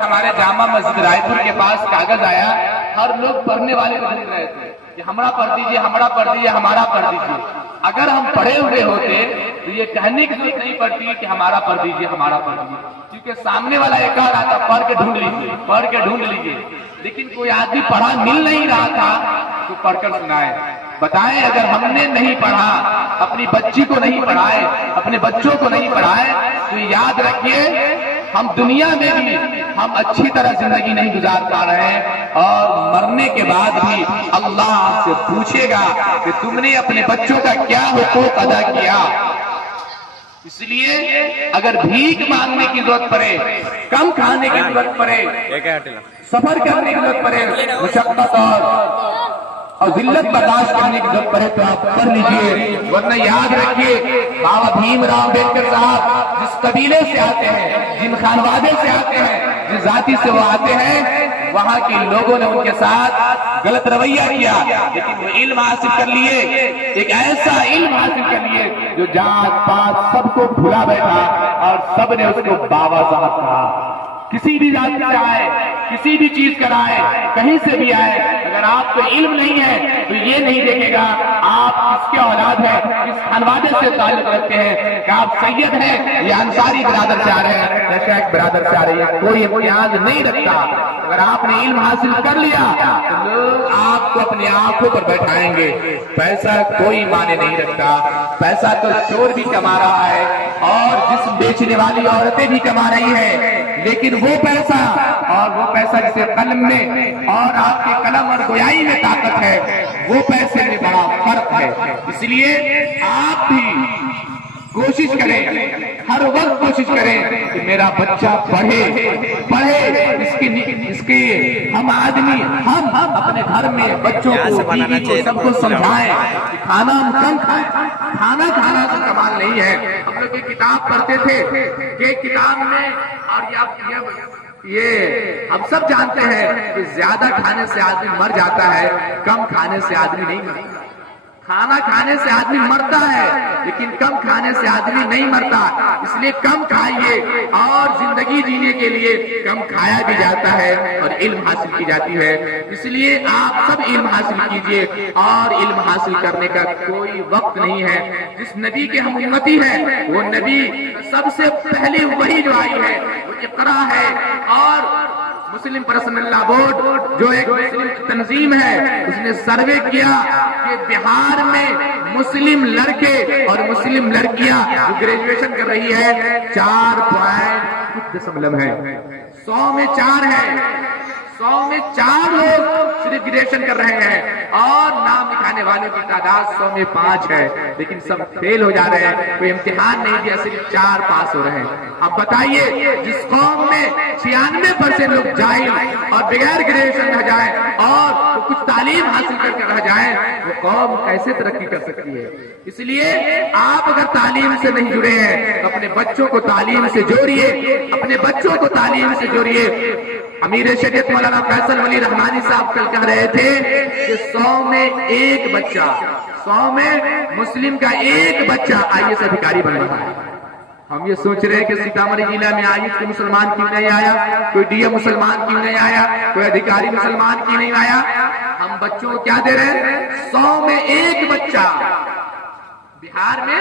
हमारे जामा मस्जिद रायपुर के पास कागज आया, हर लोग पढ़ने वाले लिख रहे थे कि हमारा पढ़ दीजिए, हमारा पढ़ दीजिए, हमारा पढ़ दीजिए। अगर हम पढ़े हुए होते तो ये कहने की जरूरत नहीं पड़ती कि हमारा पढ़ दीजिए, हमारा पढ़ दीजिए, क्योंकि सामने वाला एक कह रहा था पढ़ के ढूंढ लीजिए, पढ़ के ढूंढ लीजिए। लेकिन कोई आदमी पढ़ा मिल नहीं रहा था तो पढ़कर सुनाए। बताएं, अगर हमने नहीं पढ़ा, अपनी बच्ची को नहीं पढ़ाए, अपने बच्चों को नहीं पढ़ाए, तो याद रखिए हम दुनिया में भी हम अच्छी तरह जिंदगी नहीं गुजार पा रहे हैं, और मरने के बाद भी अल्लाह आपसे पूछेगा कि तुमने अपने बच्चों का क्या हुकूक अदा किया। इसलिए अगर भीख मांगने की जरूरत पड़े, कम खाने की जरूरत पड़े, सफर करने की जरूरत पड़े, मुशक्कत और जिल्लत बर्दाश्त करने की जरूरत पड़े तो आप कर लीजिए, वरना याद रखिए बाबा भीमराव अम्बेडकर साहब जिस कबीले से आते हैं, जिन खानवादे से आते हैं, जिस जाति से वो आते हैं, वहाँ के लोगों ने उनके साथ गलत रवैया किया, लेकिन वो इल्म हासिल कर लिए, एक ऐसा इल्म हासिल कर लिए जो जात पात सबको भुला बैठा और सबने उसको बाबा साहब कहा। किसी भी जाति से आए, किसी भी चीज का आए, कहीं से भी आए, अगर आपको इल्म नहीं है तो ये नहीं देखेगा आप किसके औलाद हैं, किस खानवादे से ताल्लुक रखते हैं, कि आप सैयद हैं या अंसारी बिरादर से आ रहे हैं, शेख बिरादर से आ रहे हैं, कोई इम्तियाज नहीं रखता। अगर आपने इल्म हासिल कर लिया तो लोग आपको अपनी आंखों पर बैठाएंगे। पैसा कोई माने नहीं रखता, पैसा तो चोर भी कमा रहा है और जिस्म बेचने वाली औरतें भी कमा रही है, लेकिन वो पैसा और वो पैसा जिसे कलम में और आपके कलम और गोयाई में ताकत है, वो पैसे में बड़ा फर्क है। इसलिए आप भी कोशिश करें, हर वक्त कोशिश करें कि मेरा बच्चा पढ़े, इसके हम आदमी हम अपने घर में बच्चों को सबको समझाएं कि खाना हम कम खाएं, खाना खाना तो कमाल नहीं है। हम लोग एक किताब पढ़ते थे कि किताब में, और ये हम सब जानते हैं कि ज्यादा खाने से आदमी मर जाता है, कम खाने से आदमी नहीं मरता। खाना खाने से आदमी मरता है लेकिन कम खाने से आदमी नहीं मरता। इसलिए कम खाइए, और जिंदगी जीने के लिए कम खाया भी जाता है और इल्म हासिल की जाती है। इसलिए आप सब इल्म हासिल कीजिए, और इल्म हासिल करने का कोई वक्त नहीं है। जिस नबी के हम उम्मती हैं, वो नबी सबसे पहले वही जो आई है वो इक़रा है। और मुस्लिम पर्सनल लॉ बोर्ड जो एक मुस्लिम तंजीम है, उसने सर्वे किया कि बिहार में मुस्लिम लड़के और मुस्लिम लड़कियां जो ग्रेजुएशन कर रही है 4.0 है, 100 में 4 है, 100 में 4 लोग सिर्फ ग्रेजुएशन कर रहे हैं, और नाम लिखाने वालों की तादाद 100 में 5 है, लेकिन सब फेल हो जा रहे हैं। कोई इम्तिहान नहीं दिया, सिर्फ 4 पास हो रहे हैं। अब बताइए, जिस कौम में 96% लोग जाहिल और बगैर ग्रेजुएशन रह जाए और तो कुछ तालीम हासिल करके रह जाए, वो कौम कैसे तरक्की कर सकती है? इसलिए आप अगर तालीम से नहीं जुड़े हैं तो अपने बच्चों को तालीम से जोड़िए, अपने बच्चों को तालीम से जोड़िए। अमीर शरीयत मौलाना फैसल वली रहमानी साहब कल कह रहे थे कि 100 में 1 बच्चा, 100 में मुस्लिम का 1 बच्चा IAS अधिकारी बन रहा है। हम ये सोच रहे हैं कि सीतामढ़ी जिला में IAS कोई मुसलमान क्यों नहीं आया, कोई DM मुसलमान क्यों नहीं आया, कोई अधिकारी मुसलमान क्यों नहीं आया। हम बच्चों को क्या दे रहे हैं? 100 में 1 बच्चा। बिहार में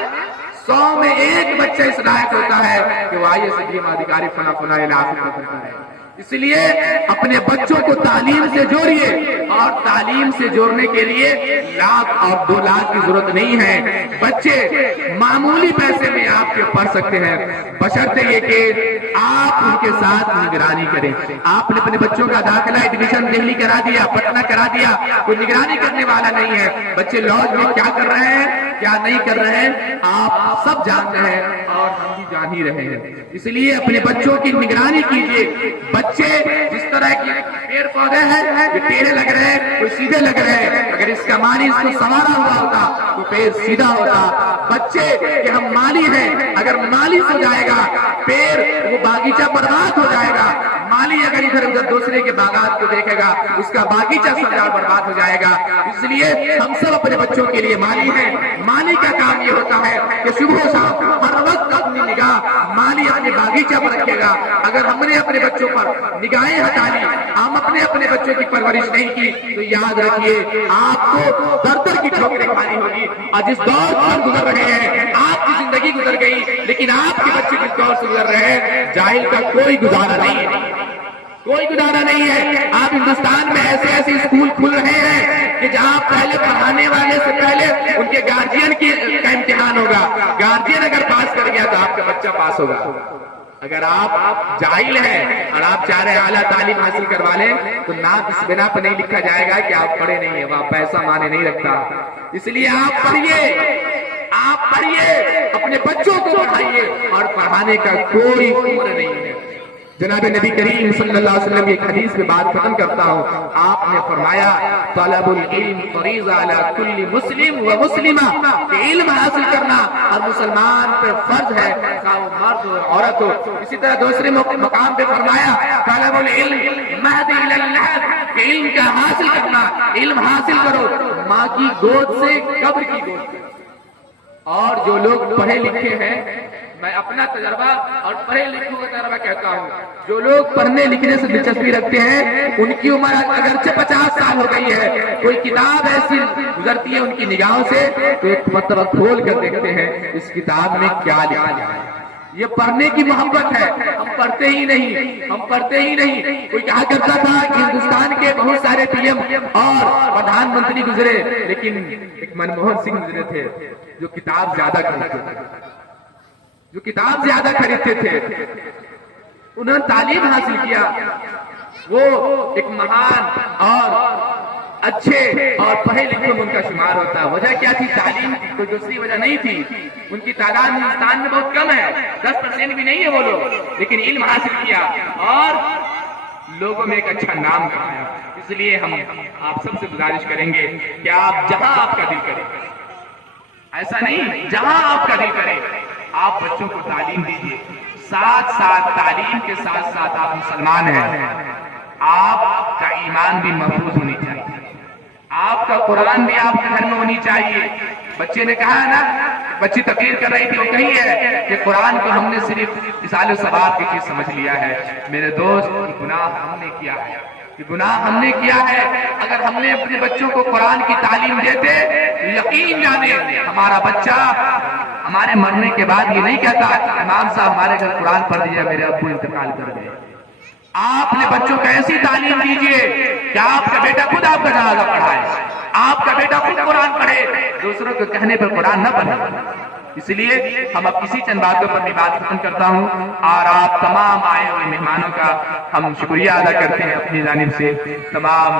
100 में 1 बच्चा इस लायक होता है कि वो IAS अधिकारी फला इलाके करता है। इसलिए अपने बच्चों को तालीम से जोड़िए, और तालीम से जोड़ने के लिए लाख और 2 लाख की जरूरत नहीं है। बच्चे मामूली पैसे में आपके पढ़ सकते हैं, बशर्ते ये कि आप उनके साथ निगरानी करें। आपने अपने बच्चों का दाखिला एडमिशन दिल्ली करा दिया, पटना करा दिया, कोई निगरानी करने वाला नहीं है। बच्चे लॉज में क्या कर रहे हैं, क्या नहीं कर रहे हैं, आप सब जानते हैं और हम भी जान ही रहे हैं। इसलिए अपने बच्चों की निगरानी कीजिए। बच्चे जिस तरह के पेड़ पौधे हैं, जो टेढ़े लग रहे हैं, कोई सीधे लग रहे हैं, अगर इसका माली इसको संवारा हुआ होता तो पेड़ सीधा होता। बच्चे कि हम माली हैं, अगर माली हो जाएगा पेड़, वो बागीचा बर्बाद हो जाएगा। माली अगर इधर उधर दूसरे के बागात को देखेगा, उसका बागीचा सजा बर्बाद हो जाएगा। इसलिए हम सब अपने बच्चों के लिए माली हैं। माली का काम ये होता है कि सुबह शाम हर वक्त अपनी निगाह माली अपने बागीचा पर रखेगा। अगर हमने अपने बच्चों पर निगाहें हटा ली, हम अपने बच्चों की परवरिश नहीं की, तो याद रखिए आपको दर की ठोकरें खानी होगी। और जिस दौर से हम गुजर रहे हैं, आपकी जिंदगी गुजर गई, लेकिन आपके बच्चे जिस दौर से गुजर रहे हैं, जाहिल का कोई गुजारा नहीं है, कोई गुजारा नहीं है। आप हिंदुस्तान में ऐसे ऐसे स्कूल खुल रहे हैं कि जहां पहले पढ़ाने वाले से पहले उनके गार्जियन का इम्तिहान होगा। गार्जियन अगर पास कर गया तो आपका बच्चा पास होगा। अगर आप जाहिल हैं और आप चाह रहे हैं आला तालीम हासिल करवा लें, तो नाम इस बिना पर नहीं लिखा जाएगा कि आप पढ़े नहीं है, वह पैसा माने नहीं रखता। इसलिए आप पढ़िए, अपने बच्चों को पढ़ाइए, और पढ़ाने का कोई उम्र नहीं है। जनाब नबी करीम सल्लल्लाहु अलैहि वसल्लम की एक हदीस में बात खत्म करता हूँ। आपने फरमाया तलबुल इल्म फरीज़ा अला कुल्ली मुस्लिम व मुस्लिमा, इल्म हासिल करना हर मुसलमान पे फर्ज है, चाहे वो मर्द हो औरत हो। इसी तरह दूसरे मकाम पे फरमाया तलबुल इल्म महदी इलल्लाह, इल्म का हासिल करना, इल्म हासिल करो माँ की गोद से कब्र की गोद से। और जो लोग पढ़े लिखे हैं, मैं अपना तजर्बा और पढ़े लिखों का तजर्बा कहता हूँ, जो लोग पढ़ने लिखने से दिलचस्पी रखते हैं, उनकी उम्र अगरचे 50 साल हो गई है, कोई किताब ऐसी गुजरती है उनकी निगाहों से, तो एक मतलब खोल कर देखते हैं इस किताब में क्या लिखा है। ये पढ़ने की मोहब्बत है, हम पढ़ते ही नहीं। कोई कहा करता था कि हिंदुस्तान के बहुत सारे पीएम और प्रधानमंत्री गुजरे, लेकिन एक मनमोहन सिंह गुजरे थे जो किताब ज्यादा खरीदते थे, उन्होंने तालीम हासिल किया। वो एक महान और अच्छे और पढ़े लिखे में उनका शुमार होता है। वजह क्या थी? तालीम थी, कोई दूसरी वजह नहीं थी। उनकी तादाद हिंदुस्तान में बहुत कम है, 10% भी नहीं है वो लोग, लेकिन इल्म हासिल किया और लोगों में एक अच्छा नाम कमाया। इसलिए हम आप सबसे गुजारिश करेंगे कि आप जहां आपका दिल करे, ऐसा नहीं, जहां आपका दिल करे, आप बच्चों को तालीम दीजिए। साथ साथ तालीम के साथ साथ आप मुसलमान हैं, आपका ईमान भी महफूज होनी चाहिए, आपका कुरान भी आपके घर में होनी चाहिए। बच्चे ने कहा है ना, बच्ची तकरीर कर रही थी, वो कही है कि कुरान को हमने सिर्फ इसाले सवाब की चीज समझ लिया है। मेरे दोस्त, गुनाह हमने किया है, गुनाह हमने किया है। अगर हमने अपने बच्चों को कुरान की तालीम देते, यकीन जाने हमारा बच्चा हमारे मरने के बाद ये नहीं कहता इमाम साहब हमारे घर कुरान पढ़ दीजिए, मेरे अब्बू इंतकाल कर गए। आपने बच्चों को ऐसी तालीम दीजिए कि आपका बेटा खुद आपका जनाजा पढ़ाए, आपका बेटा खुद कुरान पढ़े, दूसरों के कहने पर कुरान न पढ़े। इसलिए हम अब किसी चंद बातों पर भी बात खत्म करता हूँ, और आप तमाम आए हुए मेहमानों का हम शुक्रिया अदा करते हैं अपनी जानिब से। तमाम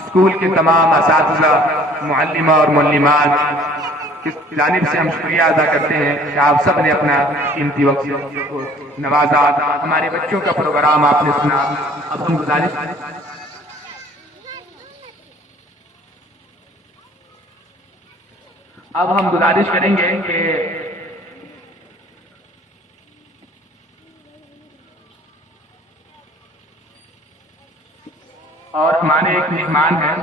स्कूल के तमाम असातिज़ा, मुअल्लिमा और मुअल्लिमात की जानिब से हम शुक्रिया अदा करते हैं कि आप सब ने अपना कीमती वक्त को नवाजा। हमारे बच्चों का प्रोग्राम आपने सुना। अब हम गुजारिश करेंगे कि और हमारे एक मेहमान हैं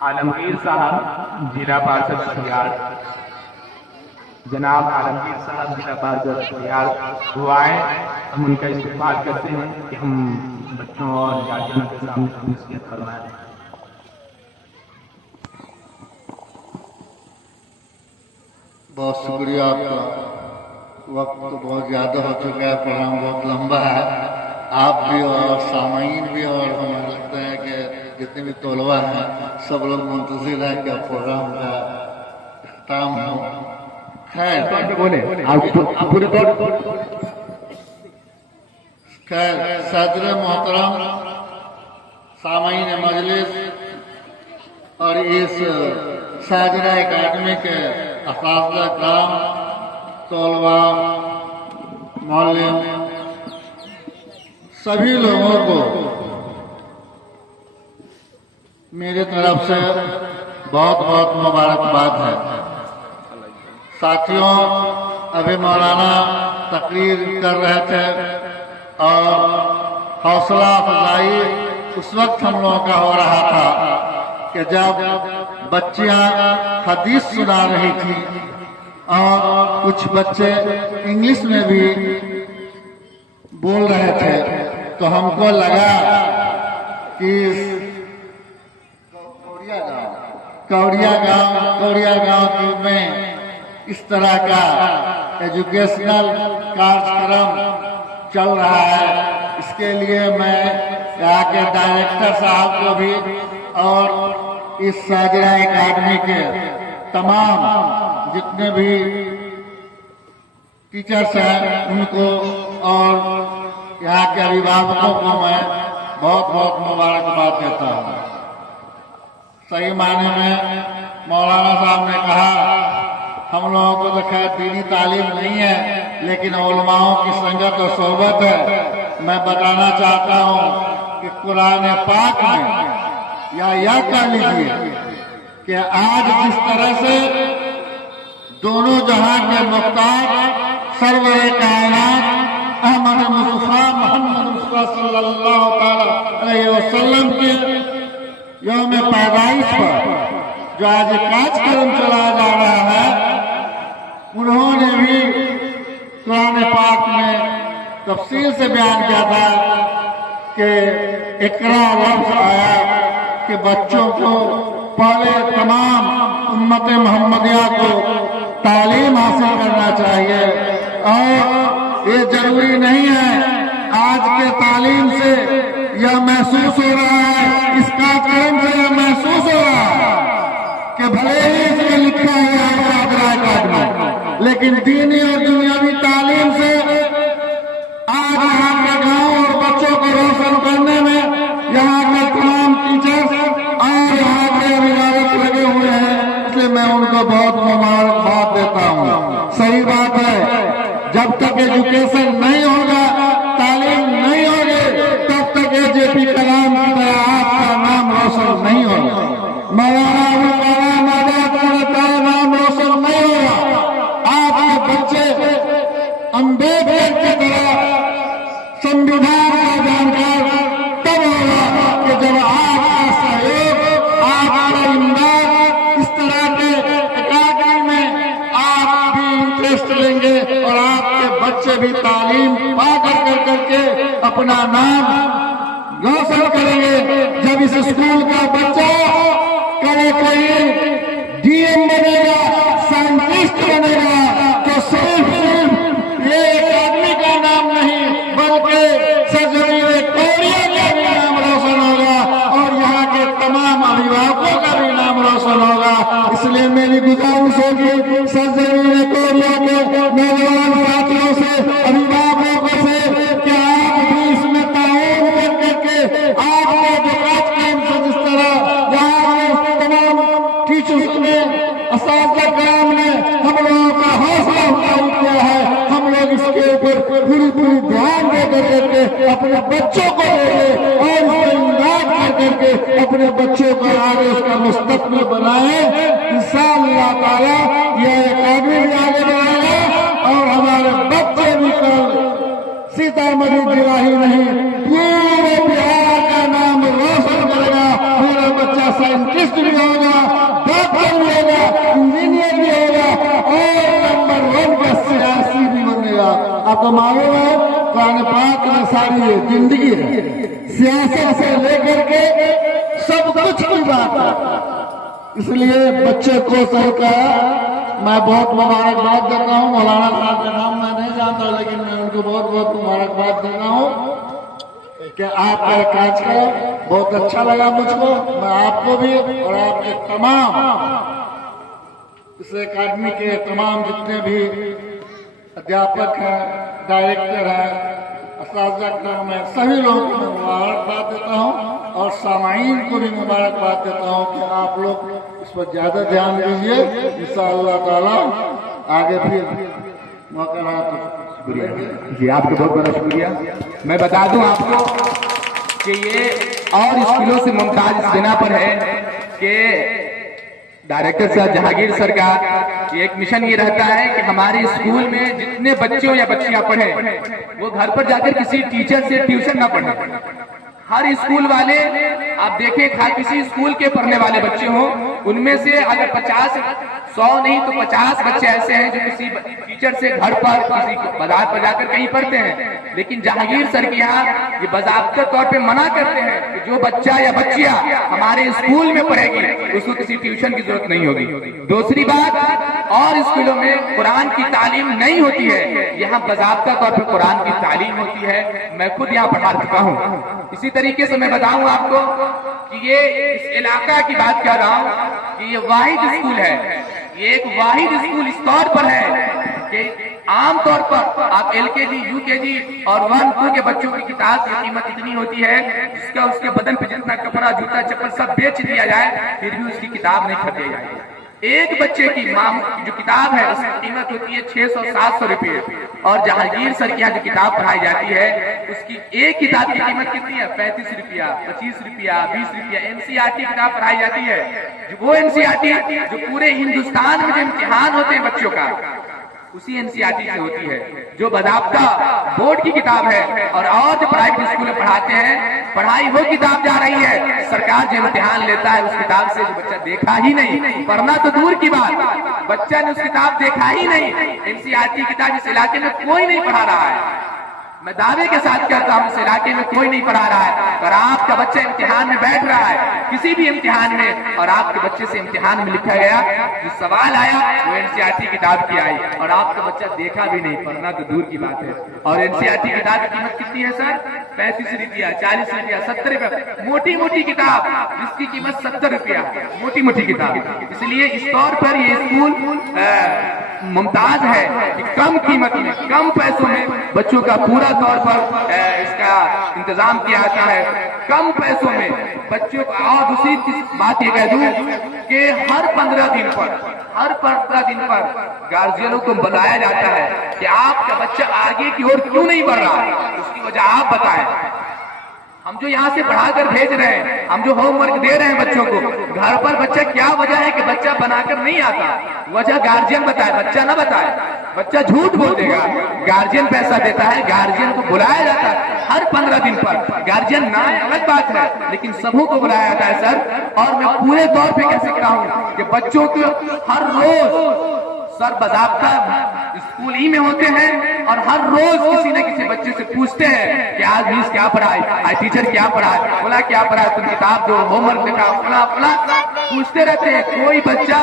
आलमगीर साहब, जिला पार्षद कटिहार, जनाब आलमगीर साहब जिला पार्षद कटिहार, वो आए, हम उनका इस्तेमाल करते हैं कि हम बच्चों और गार्जियनों के सामने नसीहत फरमाएं। बहुत शुक्रिया आपका। वक्त तो बहुत ज़्यादा हो चुका है, प्रोग्राम बहुत लंबा है। आप भी और सामाईन भी और हमें लगता है कि जितने भी तोलवा हैं सब लोग मुंतज़िर हैं कि प्रोग्राम का अख्ताम हो। खैर सदर मोहतरम, सामाईन मजलिस और इस साजरा अकादमी के असातिज़ा कराम, तोलबा, मौलवी, सभी लोगों को मेरी तरफ से बहुत बहुत मुबारकबाद है। साथियों, अभी मौलाना तकरीर कर रहे थे और हौसला अफजाई उस वक्त हम लोगों का हो रहा था कि जब बच्चियां हदीस सुना रही थी और कुछ बच्चे इंग्लिश में भी बोल रहे थे, तो हमको लगा कि कौड़िया गांव में इस तरह का एजुकेशनल कार्यक्रम चल रहा है। इसके लिए मैं यहाँ के डायरेक्टर साहब को भी और इस साजरा एकेडमी के तमाम जितने भी टीचर्स हैं उनको और यहाँ के अभिभावकों को मैं बहुत बहुत मुबारकबाद देता हूँ। सही मायने में मौलाना साहब ने कहा हम लोगों को तो खैर दीनी तालीम नहीं है, लेकिन उलमाओं की संगत और सोहबत है। मैं बताना चाहता हूँ कि कुरान पाक में या कह लीजिए कि आज जिस तरह से दोनों जहां के मुख्तार सरवर कायनात अहमद मुस्तफा मोहम्मद मुस्तफा सल्लल्लाहु अलैहि वसल्लम के यौम पैदाइश पर जो आज कार्यक्रम चलाया जा रहा है, उन्होंने भी कुरान पाक में तफसील से बयान किया था कि इकरा लफ्ज आया कि बच्चों को पहले तमाम उम्मत मोहम्मदिया को तालीम हासिल करना चाहिए। और ये जरूरी नहीं है, आज के तालीम से यह महसूस हो रहा है, इस कार्यक्रम से यह महसूस हो रहा है कि भले ही इसमें लिखा है लेकिन दीनी और दुनियावी तालीम से आज यहाँ के गाँव और बच्चों को रोशन करने में यहाँ के तमाम टीचर्स और यहाँ के अभिभावक लगे हुए हैं, इसलिए मैं उनको बहुत मुबारकबाद देता हूँ। सही बात है, जब तक एजुकेशन नहीं होगा, तालीम नहीं होगी, तब तक AJP कलाम की तरह आपका नाम रोशन नहीं होगा, मौलाना अबुल कलाम आजाद का नाम रोशन नहीं होगा। आपके बच्चे अम्बेडकर की तरह संविधान का जानकार तब होगा कि जब आपका सहयोग, आपका इमदाद इस तरह के एकेडमी में आप भी इंटरेस्ट लेंगे और आपके बच्चे भी तालीम पा करके अपना नाम रोशन करेंगे। जब इस स्कूल का बच्चा कहीं DM बनेगा, साइंटिस्ट बनेगा, तो सिर्फ ये एकेडमी का नाम नहीं बल्कि सर्जरी कौड़िया का भी नाम रोशन होगा और यहाँ के तमाम अभिभावकों का भी नाम रोशन होगा। इसलिए मेरी गुजारिश होगी सर्जरी कौड़िया के नौजवान साथियों से, अभिभावकों से कि आप भी इसमें ताउन करके आपको विकास काम से जिस तरह यहाँ तमाम टीचर्स ने असातिज़ा कराम ने हम लोगों का हौसला अफजाई किया है, हम लोग इसके ऊपर पूरी ध्यान दे करके अपने बच्चों को देंगे और इसका इमदाद कर करके अपने बच्चों को आगे उसका मुस्तकबिल बनाए। इंशाअल्लाह ताला यह एकेडमी भी आगे बढ़ेगा और हमारे बच्चे भी कल सीतामढ़ी जिला ही नहीं पूरे बिहार का नाम रोशन करेगा। मेरा बच्चा साइंटिस्ट भी होगा, डॉक्टर भी होगा, इंजीनियर भी होगा और नंबर 1 का सियासी भी बनेगा। आपको मालूम है कुरान पाक में सारी जिंदगी है, सियासत से लेकर के सब कुछ की बात है। इसलिए बच्चे को सही कहा, मैं बहुत मुबारकबाद देता हूँ। मौलाना साहब का नाम मैं नहीं जानता, लेकिन मैं उनको बहुत बहुत मुबारकबाद देता हूँ कि आपका कार्यक्रम बहुत अच्छा लगा मुझको। मैं आपको भी और आपके तमाम इस एकेडमी के तमाम जितने भी अध्यापक हैं, डायरेक्टर हैं, असातिज़ा कराम हैं, सभी लोगों को मैं मुबारकबाद देता हूँ और सामाईन को भी मुबारकबाद देता हूँ कि आप लोग इस पर ज्यादा ध्यान दीजिए। इंशाअल्लाह ताला आगे फिर मौका रहा तो शुक्रिया जी, आपका बहुत बहुत शुक्रिया। मैं बता दूं आपको कि ये और स्कूलों से मुमताज इस बिना पर है कि डायरेक्टर साहब जहांगीर सर का एक मिशन ये रहता है कि हमारे स्कूल में जितने बच्चे हो या बच्चियां पढ़े वो घर पर जाकर किसी टीचर से ट्यूशन ना पढ़े। हर स्कूल वाले आप देखें, किसी स्कूल के पढ़ने वाले बच्चे हो उनमें से अगर 100 नहीं तो 50 बच्चे ऐसे हैं जो किसी टीचर से घर पर किसी बाजार पर जाकर कहीं पढ़ते हैं। लेकिन जहांगीर सर के यहाँ ये बाज़ाब्ता तौर पे मना करते हैं कि जो बच्चा या बच्चियां हमारे स्कूल में पढ़ेगी उसको किसी ट्यूशन की जरूरत नहीं होगी। दूसरी बात, और स्कूलों में कुरान की तालीम नहीं होती है, यहाँ बाज़ाब्ता तौर पे कुरान की तालीम होती है। मैं खुद यहाँ पढ़ा चुका हूँ। इसी तरीके से मैं बताऊं आपको कि ये इस इलाका की बात कर रहा हूं कि ये वाहिद स्कूल है। ये एक वाहिद स्कूल इस तौर पर है कि आमतौर पर आप LKG, UKG और 1-2 के बच्चों की किताब की कीमत इतनी होती है जिसका उसके बदन पे जितना कपड़ा, जूता, चप्पल सब बेच दिया जाए फिर भी उसकी किताब नहीं खरीदी जाएगी। एक बच्चे की जो किताब है उसकी कीमत होती है 600-700 रुपये। और जहांगीर सर के यहाँ जो किताब पढ़ाई जाती है उसकी एक किताब की कीमत कितनी है? 35 रुपया, 25 रुपया, 20 रुपया। NCERT किताब पढ़ाई जाती है, वो NCERT जो पूरे हिंदुस्तान में जो इम्तिहान होते हैं बच्चों का उसी NCERT से होती है, जो बाज़ाब्ता बोर्ड की किताब है। और जो प्राइवेट स्कूल में पढ़ाते हैं पढ़ाई वो किताब जा रही है, सरकार जो इम्तिहान लेता है उस किताब से जो बच्चा देखा ही नहीं, पढ़ना तो दूर की बात, बच्चा ने उस किताब देखा ही नहीं। NCERT किताब इस इलाके में कोई नहीं पढ़ा रहा है। मैं दावे के साथ कहता हूं इस इलाके में कोई नहीं पढ़ा रहा है। और आपका बच्चा इम्तिहान में बैठ रहा है, किसी भी इम्तिहान में, और आपके बच्चे से इम्तिहान में लिखा गया जो सवाल आया वो NCERT किताब की आई और आपका बच्चा देखा भी नहीं, पढ़ना तो दूर की बात है। और NCERT किताब की कीमत कितनी है सर? 35 रुपया, 40 रुपया, 70 रुपया। मोटी मोटी किताब जिसकी कीमत 70 रुपया, मोटी मोटी किताब। इसलिए इस तौर पर ये स्कूल मुमताज है कि कम कीमत में, कम पैसों में बच्चों का पूरा तौर पर इसका इंतजाम किया जाता है, कम पैसों में बच्चों का। और दूसरी बात ये कह दूं कि हर 15 दिन पर गार्जियनों को बुलाया जाता है कि आपका बच्चा आगे की ओर क्यों नहीं बढ़ रहा है, उसकी वजह आप बताएं। हम जो यहाँ से पढ़ाकर भेज रहे हैं, हम जो होमवर्क दे रहे हैं बच्चों को, घर पर बच्चा क्या वजह है कि बच्चा बनाकर नहीं आता, वजह गार्जियन बताए, बच्चा ना बताए। बच्चा झूठ बोल देगा, गार्जियन पैसा देता है, गार्जियन को बुलाया जाता है हर 15 दिन पर। गार्जियन ना अलग बात है, लेकिन सबों को बुलाया जाता है सर। और मैं पूरे तौर पे कह सकता हूँ कि बच्चों को हर रोज सर बाज़ाब्ता स्कूल ही में होते हैं और हर रोज किसी न किसी बच्चे से पूछते हैं कि आज मिस क्या पढ़ाई, आज टीचर क्या पढ़ाए, बोला क्या पढ़ाए, तुम किताब दो, होमवर्क दिखाओ, फला पूछते रहते हैं। कोई बच्चा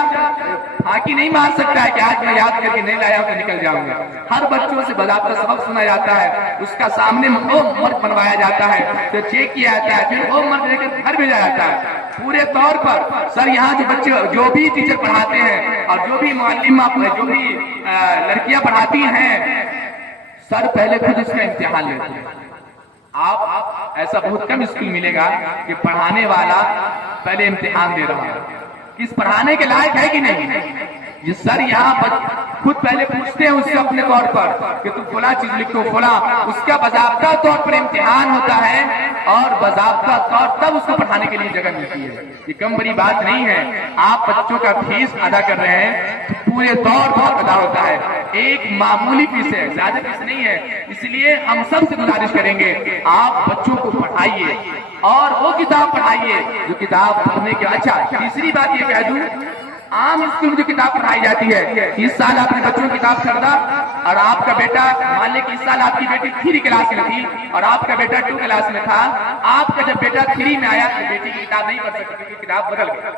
फाकी नहीं मार सकता है कि आज मैं याद करके नहीं लाया तो निकल जाऊंगा। हर बच्चों से बाज़ाब्ता सबक सुना जाता है, उसका सामने होमवर्क बनवाया जाता है, तो चेक किया जाता है, फिर होमवर्क लेकर घर भेजा जाता है। पूरे तौर पर सर यहाँ जो बच्चे, जो भी टीचर पढ़ाते हैं और जो भी मुअल्लिमा, जो भी लड़कियां पढ़ाती हैं सर, पहले खुद इसका इम्तिहान लेते हैं। आप ऐसा बहुत कम स्कूल मिलेगा कि पढ़ाने वाला पहले इम्तिहान दे रहा है किस पढ़ाने के लायक है कि नहीं। ये सर यहाँ खुद पहले पूछते हैं उससे अपने तौर पर कि तुम फला चीज लिखो, फला, उसका बाज़ाब्ता तौर पर इम्तिहान होता है और बाज़ाब्ता तौर तब उसको पढ़ाने के लिए जगह मिलती है। ये कम बड़ी बात नहीं है। आप बच्चों का फीस अदा कर रहे हैं तो पूरे तौर पर अदा होता है, एक मामूली फीस है, ज्यादा फीस नहीं है। इसलिए हम सबसे गुजारिश करेंगे आप बच्चों को पढ़ाइए और वो किताब पढ़ाइए जो किताब पढ़ने के। अच्छा, तीसरी बात ये कह दूं, आम स्कूल में जो किताब पढ़ाई जाती है, इस साल आपने बच्चों की किताब खरीदा और आपका बेटा, मान ले कि इस साल आपकी बेटी 3 क्लास में थी और आपका बेटा 2 क्लास में था। आपका जब बेटा 3 में आया तो बेटी की किताब नहीं पढ़ सकती क्योंकि किताब बदल गई,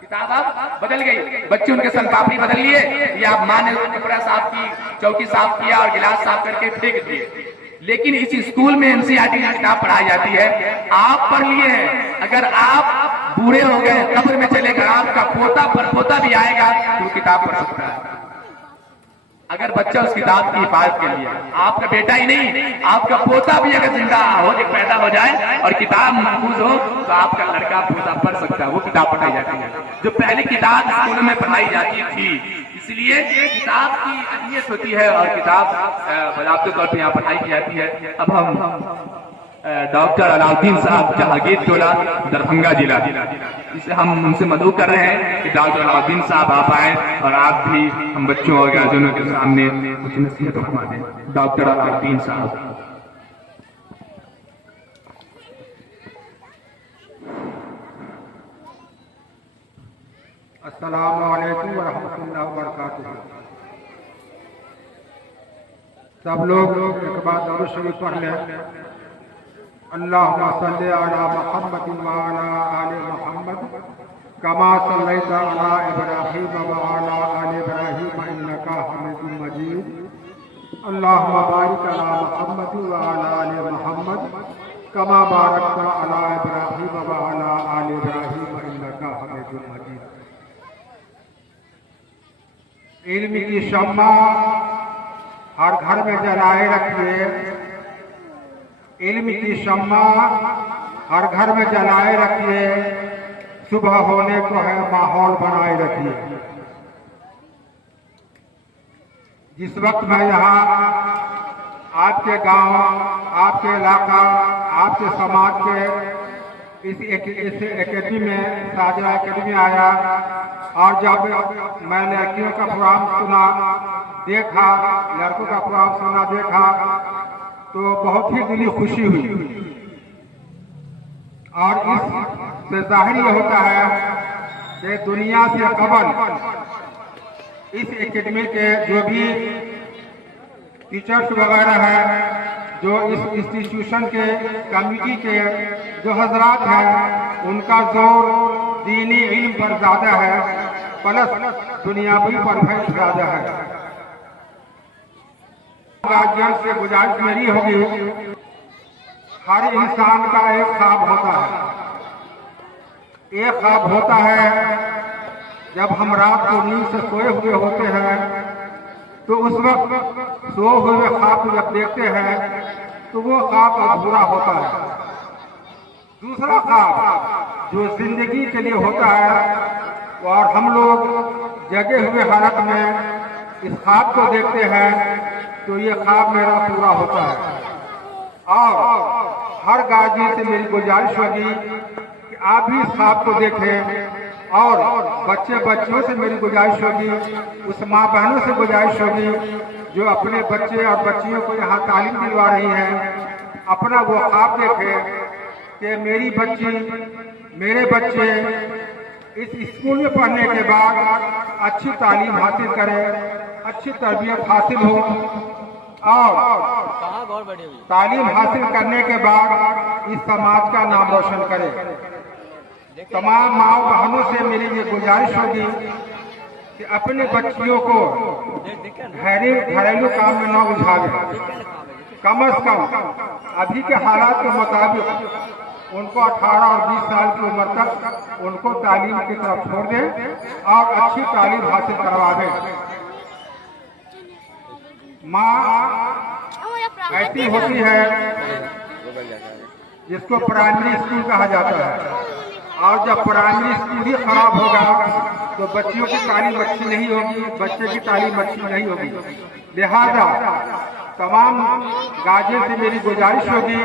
किताब अब बदल गई। बच्चे उनके सन पापड़ी बदल लिए या माँ ने कपड़ा साफ की, चौकी साफ किया और गिलास साफ करके फेंक दिए। लेकिन इस स्कूल में NCERT की किताब पढ़ाई जाती है, आप पढ़ लिए हैं, अगर आप बूढ़े हो गए, कब्र में चले गए, आपका पोता परपोता भी आएगा तो किताब पढ़ सकता है अगर बच्चा उस किताब की हिफाजत के लिए। आपका बेटा ही नहीं, आपका पोता भी अगर जिंदा हो, पैदा हो जाए और किताब महफूज हो तो आपका लड़का पोता पढ़ सकता है। वो किताब पढ़ाई जाती है जो पहले किताब स्कूल में पढ़ाई जाती थी। इसलिए किताब की अहमियत होती है और किताब बाज़ाब्ते तौर पर यहाँ पढ़ाई की जाती है। अब हम डॉक्टर अलाउद्दीन साहब जहांगीर टोला दरभंगा जिला, इसे हम उनसे मदऊ कर रहे हैं कि डॉक्टर अलाउद्दीन साहब आप आए और आप भी हम बच्चों और गार्जियनों के सामने कुछ नसीहत फरमा दें। डॉक्टर अलाउद्दीन साहब। अस्सलामु अलैकुम वरहमतुल्लाहि वबरकातुहू। सब लोग एक बार दरूद शरीफ पढ़ लें। अल्लाहुम्मा सल्ली अला मुहम्मद व अला आलि मुहम्मद कमा सल्लैता अला इब्राहीम व अला आलि इब्राहीम इन्नका हमीदुम मजीद। अल्लाहुम्मा बारिक अला मुहम्मद व अला आलि मुहम्मद कमा बारकता अला इब्राहीम व अला आलि इब्राहीम इन्नका हमीदुम मजीद। इल्म की शम्मा हर घर में जलाए रखिए। इल्म की शम्मा हर घर में जलाए रखिए। सुबह होने को है माहौल बनाए रखिए। जिस वक्त मैं यहाँ आपके गांव, आपके इलाका, आपके समाज के इस एकेडमी में, साजरा एकेडमी आया और जब मैं लड़कियों का प्रोग्राम सुना, देखा, लड़कों का प्रोग्राम सुना, देखा तो बहुत ही दिली खुशी हुई। और इससे जाहिर ये होता है कि दुनिया से कबल इस एकेडमी के जो भी टीचर्स वगैरह हैं, जो इस इंस्टीट्यूशन के कमिटी के जो हजरात हैं, उनका जोर दीनी इल्म पर ज्यादा है, प्लस दुनियावी पर भी ज्यादा है। गार्जियन से गुजारिश मेरी होगी, हर इंसान का एक ख्वाब होता है। एक ख्वाब होता है जब हम रात को नींद से सोए हुए होते हैं तो उस वक्त सोए हुए ख्वाब जब देखते हैं तो वो ख्वाब अधूरा होता है। दूसरा ख्वाब जो जिंदगी के लिए होता है और हम लोग जगे हुए हालत में इस ख्वाब को देखते हैं तो ये ख्वाब मेरा पूरा होता है। और हर गार्जियन से मेरी गुजारिश होगी कि आप भी इस ख्वाब को देखें। और बच्चे बच्चियों से मेरी गुजारिश होगी, उस माँ बहनों से गुजारिश होगी जो अपने बच्चे और बच्चियों को यहाँ तालीम दिलवा रही हैं, अपना वो ख्वाब देखें कि मेरी बच्ची, मेरे बच्चे इस स्कूल में पढ़ने के बाद अच्छी तालीम हासिल करें, अच्छी तरबियत हासिल हो और तालीम हासिल करने के बाद इस समाज का नाम रोशन करें। तमाम माँ बहनों से मेरी ये गुजारिश होगी कि अपने बच्चियों को घरेलू काम में न उलझावे। कम से कम अभी के हालात के मुताबिक उनको 18 और 20 साल की उम्र तक उनको तालीम की तरफ छोड़ दें और अच्छी तालीम हासिल करवावें। माँ ऐसी होती है जिसको प्राइमरी स्कूल कहा जाता है, और जब प्राइमरी स्कूल ही खराब होगा तो बच्चियों की तालीम अच्छी नहीं होगी, बच्चे की तालीम अच्छी नहीं होगी। लिहाजा तमाम गार्जियन से मेरी गुजारिश होगी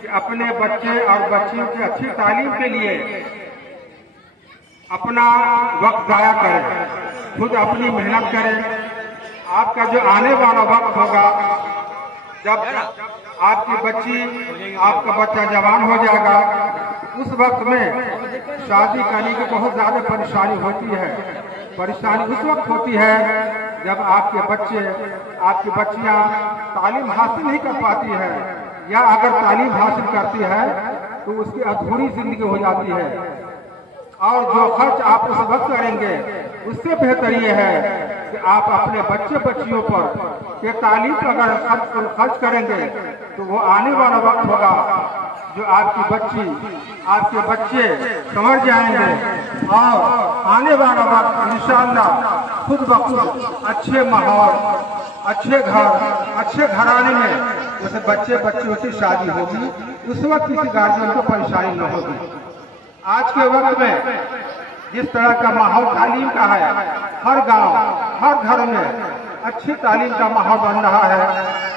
कि अपने बच्चे और बच्चियों की अच्छी तालीम के लिए अपना वक्त जाया करें, खुद अपनी मेहनत करें। आपका जो आने वाला वक्त होगा, जब आपकी बच्ची, आपका बच्चा जवान हो जाएगा, उस वक्त में शादी करने की बहुत ज्यादा परेशानी होती है। परेशानी उस वक्त होती है जब आपके बच्चे, आपकी बच्चियां तालीम हासिल नहीं कर पाती है, या अगर तालीम हासिल करती है तो उसकी अधूरी जिंदगी हो जाती है। और जो खर्च आप उस वक्त करेंगे उससे बेहतर ये है कि आप अपने बच्चे बच्चियों पर के तालीम पर अगर खर्च करेंगे तो वो आने वाला वक्त होगा जो आपकी बच्ची, आपके बच्चे समझ जाएंगे और आने वाला वक्त इंशाअल्लाह खुद ब खुद अच्छे माहौल, अच्छे घर, अच्छे घराने में जैसे बच्चे बच्चियों की शादी होगी, उस वक्त किसी गार्जियन को परेशानी न होगी। आज के वक्त में जिस तरह का माहौल तालीम का है, हर गांव, हर घर में अच्छी तालीम का माहौल बन रहा है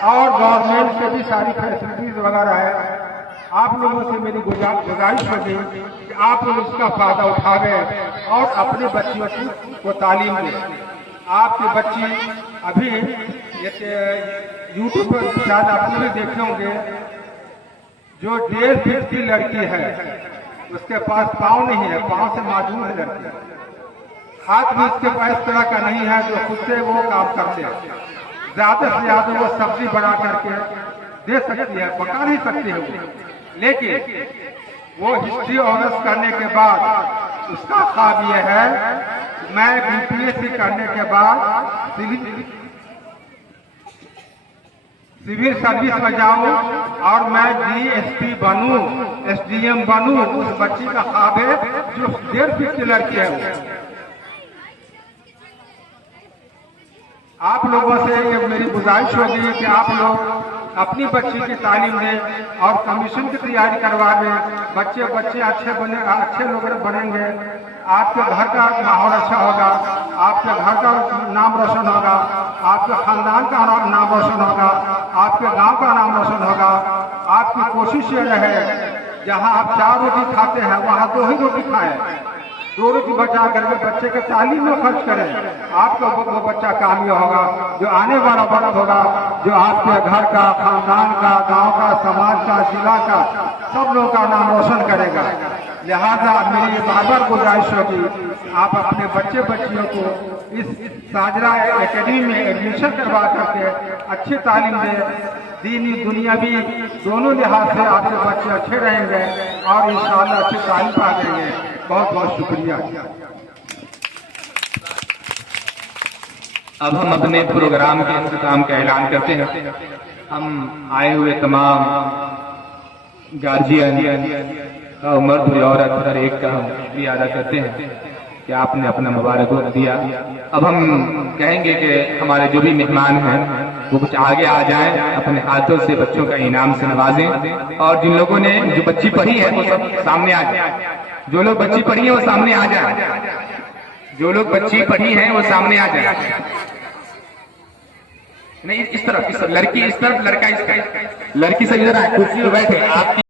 और गवर्नमेंट से भी सारी फैसिलिटीज वगैरह है। आप लोगों से मेरी गुजारिश होगी कि आप लोग इसका फायदा उठावे और अपने बच्चियों को तालीम दें। आपके बच्ची अभी यूट्यूब पर शायद आपने भी देखे होंगे, जो 1.5 फीट की लड़की है, उसके पास पाँव नहीं है, पाँव से माजूर है लड़की, हाथ भी उसके पास इस तरह का नहीं है जो खुद से वो काम करते हैं। ज्यादा से ज्यादा वो सब्जी बना करके दे सकती है, पका नहीं सकती है वो, लेकिन वो हिस्ट्री ऑनर्स करने के बाद उसका ख्वाब ये है मैं बीपीएससी करने के बाद सिविल सर्विस में जाऊं और मैं डीएसपी बनूं, एसडीएम बनूं। उस बच्ची का ख्वाब है जो 1.5 फीट की लड़की है वो। आप लोगों से ये मेरी गुजारिश होगी कि आप लोग अपनी बच्ची की तालीम दें और कमीशन की तैयारी करवाएं। बच्चे अच्छे लोग बनेंगे, आपके घर का माहौल अच्छा होगा, आपके घर का नाम रोशन होगा, आपके खानदान का नाम रोशन होगा, आपके गांव का नाम रोशन होगा। आपकी कोशिश ये रहे जहां आप 4 रोटी खाते हैं वहां 2 ही रोटी खाएं, 2 रोटी बचा करके बच्चे के तालीम में खर्च करें। आपका वो बच्चा कामयाब होगा जो आने वाला वक्त होगा, जो आपके घर का, खानदान का, गांव का, समाज का, जिला का, सब लोगों का नाम रोशन करेगा। लिहाजा मेरी बार बार गुजारिश होगी आप अपने बच्चियों को इस साजरा एकेडमी में एडमिशन करवा करके अच्छी तालीम दें। दीनी दुनियावी दोनों लिहाज से आपके बच्चे अच्छे रहेंगे और इंशाअल्लाह अच्छी तालीम पा देंगे। बहुत बहुत शुक्रिया। अब हम अपने प्रोग्राम के इंतजाम का ऐलान करते हैं। हम आए हुए तमाम गार्जियन मर्द और औरत हर एक का हम भी अदा करते हैं कि आपने अपना मुबारकबाद दिया। अब हम कहेंगे कि हमारे जो भी मेहमान हैं वो कुछ आगे आ जाएं, अपने हाथों से बच्चों का इनाम से नवाजें, और जिन लोगों ने जो बच्ची पढ़ी है वो सब सामने आ जाए। जो लोग बच्ची पढ़ी है वो सामने आ जाए, जो लोग बच्ची पढ़ी है वो सामने आ जाए। नहीं, इस तरफ लड़की इस तरफ, लड़का इस तरफ। लड़की से इधर आए, कुर्सी पे बैठे। आपकी